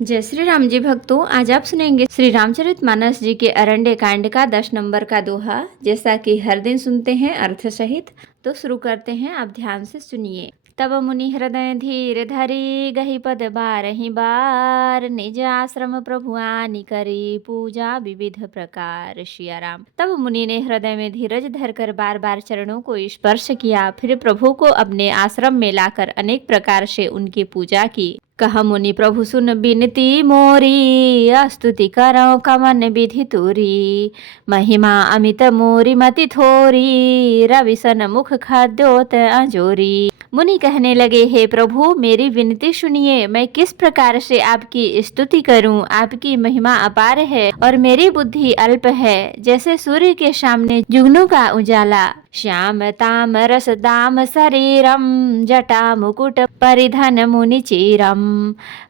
जय श्री राम जी भक्तों, आज आप सुनेंगे श्री रामचरितमानस जी के अरण्य कांड का 10 नंबर का दोहा। जैसा कि हर दिन सुनते हैं अर्थ सहित, तो शुरू करते हैं। आप ध्यान से सुनिए। तब मुनि हृदय धीर धरी गही पद बारहि बार, निज आश्रम प्रभु आनि करी पूजा विविध प्रकार। सिया राम। तब मुनि ने हृदय में धीरज धरकर बार बार चरणों को स्पर्श किया, फिर प्रभु को अपने आश्रम में लाकर अनेक प्रकार से उनकी पूजा की। कह मुनि प्रभु सुन बिनती मोरी, स्तुति करो कवन विधि तोरी। महिमा अमित मोरी मति थोरी, रवि सन मुख खाद्योत अजोरी। मुनि कहने लगे, हे प्रभु मेरी विनती सुनिए। मैं किस प्रकार से आपकी स्तुति करूं। आपकी महिमा अपार है और मेरी बुद्धि अल्प है। जैसे सूर्य के सामने जुगनू का उजाला। श्याम ताम रस दाम शरीरम, जटा मुकुट परिधन मुनि चीरम।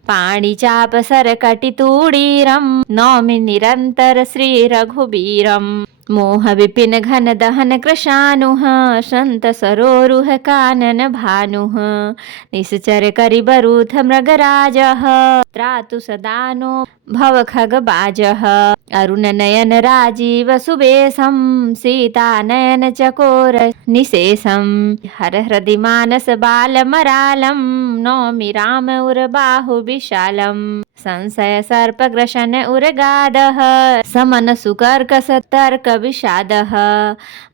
पाणि चाप सर कटि तूणीरम, नौमि निरंतर श्री रघुबीरम। मोह विपिन घन दहन कृशानुः, संत सरोरुह कानन भानुः। निश्चर करि बरूथ मृगराजः, त्रातु सदानो भव खगबाजः। अरुण नयन राजीव सुबेशम, सीता नयन चकोर निशेषम। हर हृदि मानस बाल मरालम, नौमि राम उर बाहु विशालम। संशय सर्प ग्रशन उरगादः, समन सुकर्कश तर्क विषादः।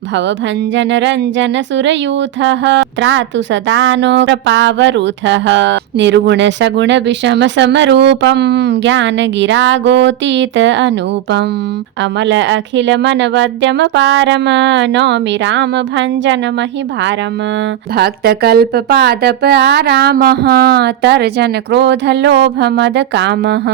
भवभञ्जन रञ्जन सुरयूथः, त्रातु सदानो कृपावरूथः। निर्गुण सगुण विषम समरूपम, ज्ञान गिरागोतीत अनूपम। अमल अखिल मन वद्यम पारम, नौमि राम भंजन महि भारम। भक्त कल्प पादप आरामः, तर्जन क्रोध लोभ मद कामः।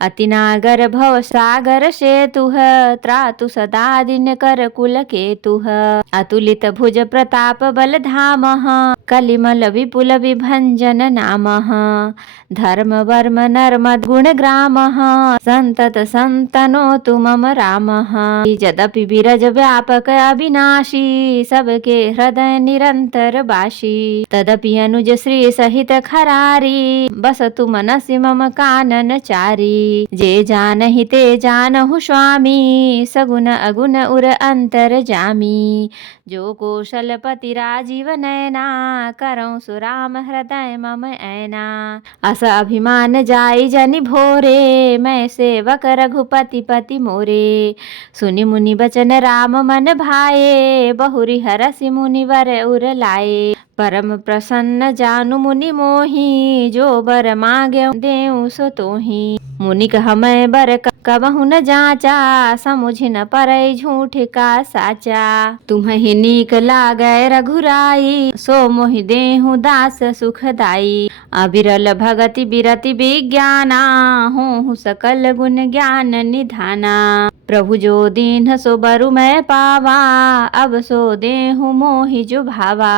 अतिनागर भव सागर सेतुः, त्रातु सदा दिन कर कुल केतुः। अतुलित भुज प्रताप बल धामः, कलिमल विपुल विभंजन नामः। धर्म वर्म नर्मद गुण ग्रामः, संतत संतनोतु मम रामः। यद्यपि विरज व्यापक अविनाशी, सबके हृदय निरंतर बासी। तदपि अनुज श्री सहित खरारी, बसतु मनसि मम कानन चारी। जे जानहि ते जानहु स्वामी, सगुन अगुण उर अंतर जामी। जो कौशलपति राजीव नैना, करौ सुराम हृदय मम ऐना। अस अभिमान जाई जनि भोरे, मैं सेवक रघुपति पति मोरे। सुनि मुनि बचन राम मन भाए, बहुरि हरसि मुनि वर उर लाए। परम प्रसन्न जानु मुनि मोहि, जो बर मांग्यो देउ सो तोहि। मुनि कह मैं बर कबहु न जाचा, समुझ न परई झूठ का साचा। तुम्हि नीक लागै रघुराई, सो मोहि देहु दास सुखदाई। अविरल भगति बिरति विज्ञाना, होहु सकल गुण ज्ञान निधाना। प्रभु जो दीन्ह सो बरु मैं पावा, अब सो देहु मोहि जो भावा।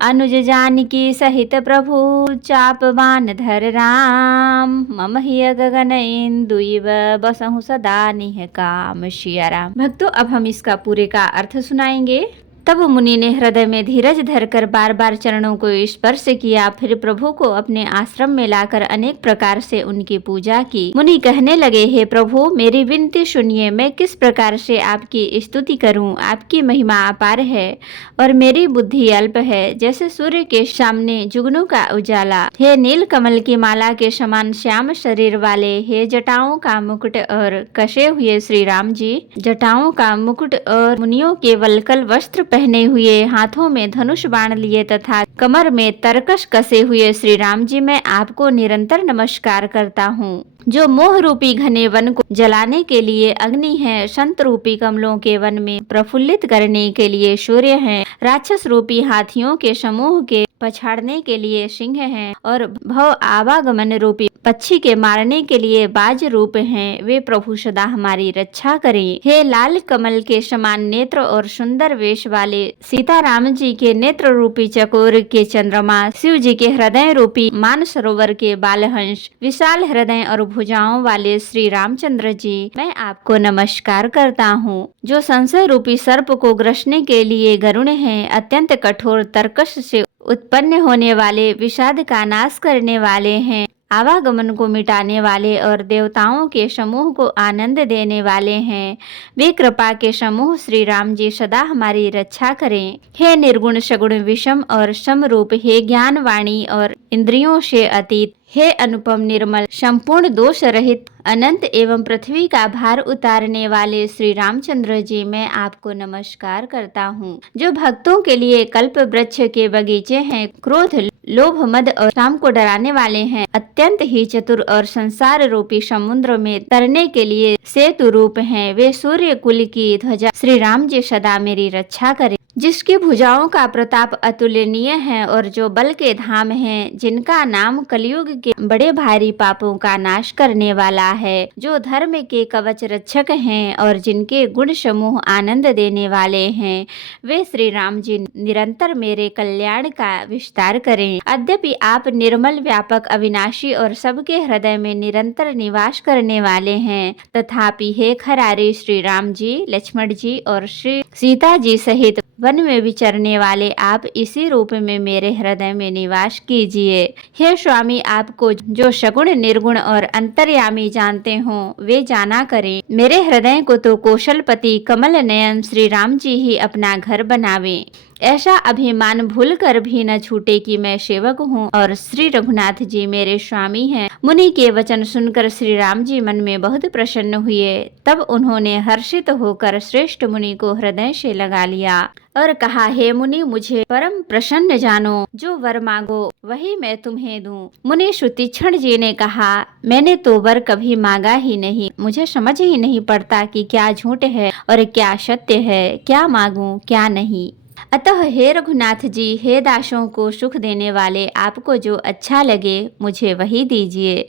अनुज जानकी सहित प्रभु, चाप बान धर राम। मम हिय गगन इंदु इव, बसहु सदा निह काम। सिया राम। भक्तों, अब हम इसका पूरे का अर्थ सुनाएंगे। तब मुनि ने हृदय में धीरज धरकर बार बार चरणों को स्पर्श किया, फिर प्रभु को अपने आश्रम में लाकर अनेक प्रकार से उनकी पूजा की। मुनि कहने लगे, हे प्रभु मेरी विनती सुनिए। मैं किस प्रकार से आपकी स्तुति करूं। आपकी महिमा अपार है और मेरी बुद्धि अल्प है। जैसे सूर्य के सामने जुगनू का उजाला। हे नील कमल की माला के समान श्याम शरीर वाले, हे जटाओं का मुकुट और कसे हुए श्री राम जी। जटाओं का मुकुट और मुनियों के वल्कल वस्त्र पहने हुए, हाथों में धनुष बाण लिए तथा कमर में तरकश कसे हुए श्री राम जी, मैं आपको निरंतर नमस्कार करता हूँ। जो मोह रूपी घने वन को जलाने के लिए अग्नि है, संत रूपी कमलों के वन में प्रफुल्लित करने के लिए सूर्य है, राक्षस रूपी हाथियों के समूह के पछाड़ने के लिए सिंह हैं और भव आवागमन रूपी पक्षी के मारने के लिए बाज रूप हैं। वे प्रभु सदा हमारी रक्षा करें। हे लाल कमल के समान नेत्र और सुंदर वेश वाले सीता राम जी के नेत्र रूपी चकोर के चंद्रमा, शिव जी के हृदय रूपी मानसरोवर के बालहंस, विशाल हृदय और भुजाओं वाले श्री रामचंद्र जी, मैं आपको नमस्कार करता हूँ। जो संशय रूपी सर्प को ग्रसने के लिए गरुण हैं, अत्यंत कठोर तरकश से उत्पन्न होने वाले विषाद का नाश करने वाले हैं, आवागमन को मिटाने वाले और देवताओं के समूह को आनंद देने वाले हैं। वे कृपा के समूह श्री राम जी सदा हमारी रक्षा करें। हे निर्गुण सगुण विषम और समरूप, हे ज्ञान वाणी और इंद्रियों से अतीत, हे अनुपम निर्मल संपूर्ण दोष रहित अनंत एवं पृथ्वी का भार उतारने वाले श्री रामचंद्र जी, मैं आपको नमस्कार करता हूँ। जो भक्तों के लिए कल्प वृक्ष के बगीचे हैं, क्रोध लोभ मद और काम को डराने वाले हैं, अत्यंत ही चतुर और संसार रूपी समुद्र में तरने के लिए सेतु रूप हैं। वे सूर्य कुल की ध्वजा श्री राम जी सदा मेरी रक्षा करें। जिसकी भुजाओं का प्रताप अतुलनीय है और जो बल के धाम हैं, जिनका नाम कलयुग के बड़े भारी पापों का नाश करने वाला है, जो धर्म के कवच रक्षक हैं और जिनके गुण समूह आनंद देने वाले हैं, वे श्री राम जी निरंतर मेरे कल्याण का विस्तार करें। अद्यपि आप निर्मल व्यापक अविनाशी और सबके हृदय में निरंतर निवास करने वाले हैं, तथापि हे खरारे श्री राम जी, लक्ष्मण जी और श्री सीता जी सहित वन में विचरने वाले आप इसी रूप में मेरे हृदय में निवास कीजिए। हे स्वामी, आपको जो सगुण निर्गुण और अंतर्यामी जानते हो वे जाना करें। मेरे हृदय को तो कौशलपति कमल नयन श्री राम जी ही अपना घर बनावे। ऐसा अभिमान भूल कर भी न छूटे कि मैं सेवक हूँ और श्री रघुनाथ जी मेरे स्वामी हैं। मुनि के वचन सुनकर श्री राम जी मन में बहुत प्रसन्न हुए। तब उन्होंने हर्षित होकर श्रेष्ठ मुनि को हृदय से लगा लिया और कहा, हे मुनि, मुझे परम प्रसन्न जानो, जो वर मांगो वही मैं तुम्हें दूं। मुनि सुतीक्षण जी ने कहा, मैंने तो वर कभी मांगा ही नहीं, मुझे समझ ही नहीं पड़ता कि क्या झूठ है और क्या सत्य है, क्या मांगूं क्या नहीं। अतः हे रघुनाथ जी, हे दासों को सुख देने वाले, आपको जो अच्छा लगे मुझे वही दीजिए।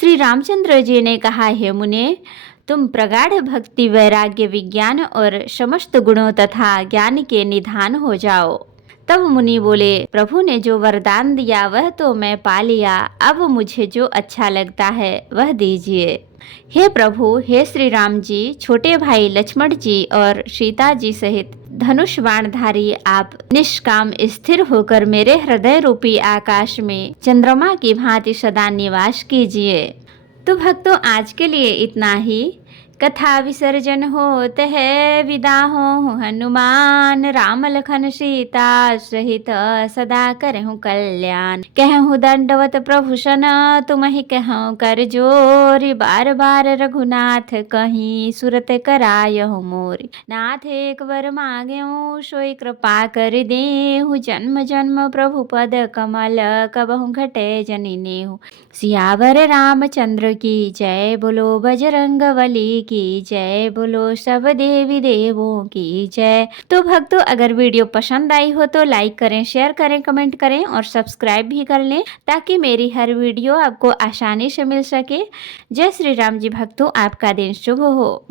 श्री रामचंद्र जी ने कहा, हे मुने, तुम प्रगाढ़ भक्ति वैराग्य विज्ञान और समस्त गुणों तथा ज्ञान के निधान हो जाओ। तब मुनि बोले, प्रभु ने जो वरदान दिया वह तो मैं पा लिया, अब मुझे जो अच्छा लगता है वह दीजिए। हे प्रभु, हे श्री राम जी, छोटे भाई लक्ष्मण जी और सीता जी सहित धनुष बाणधारी आप निष्काम स्थिर होकर मेरे हृदय रूपी आकाश में चंद्रमा की भांति सदा निवास कीजिए। तो भक्तों, आज के लिए इतना ही। कथा विसर्जन होत है, विदा हो हनुमान, राम लखन सीता सहित सदा करहु कल्याण। कहूँ दंडवत प्रभु सन, तुम ही कहूँ कर जोरी, बार बार रघुनाथ कहीं सुरत करायहु मोरी। नाथ एक वर मांगेहु, सोई कृपा कर देहु, जन्म जन्म प्रभु पद कमल, कबहु घटे जनि नेहु। सियावर रामचंद्र की जय, बोलो बजरंगबली की जय, बोलो सब देवी देवों की जय। तो भक्तों, अगर वीडियो पसंद आई हो तो लाइक करें, शेयर करें, कमेंट करें और सब्सक्राइब भी कर लें, ताकि मेरी हर वीडियो आपको आसानी से मिल सके। जय श्री राम जी भक्तों, आपका दिन शुभ हो।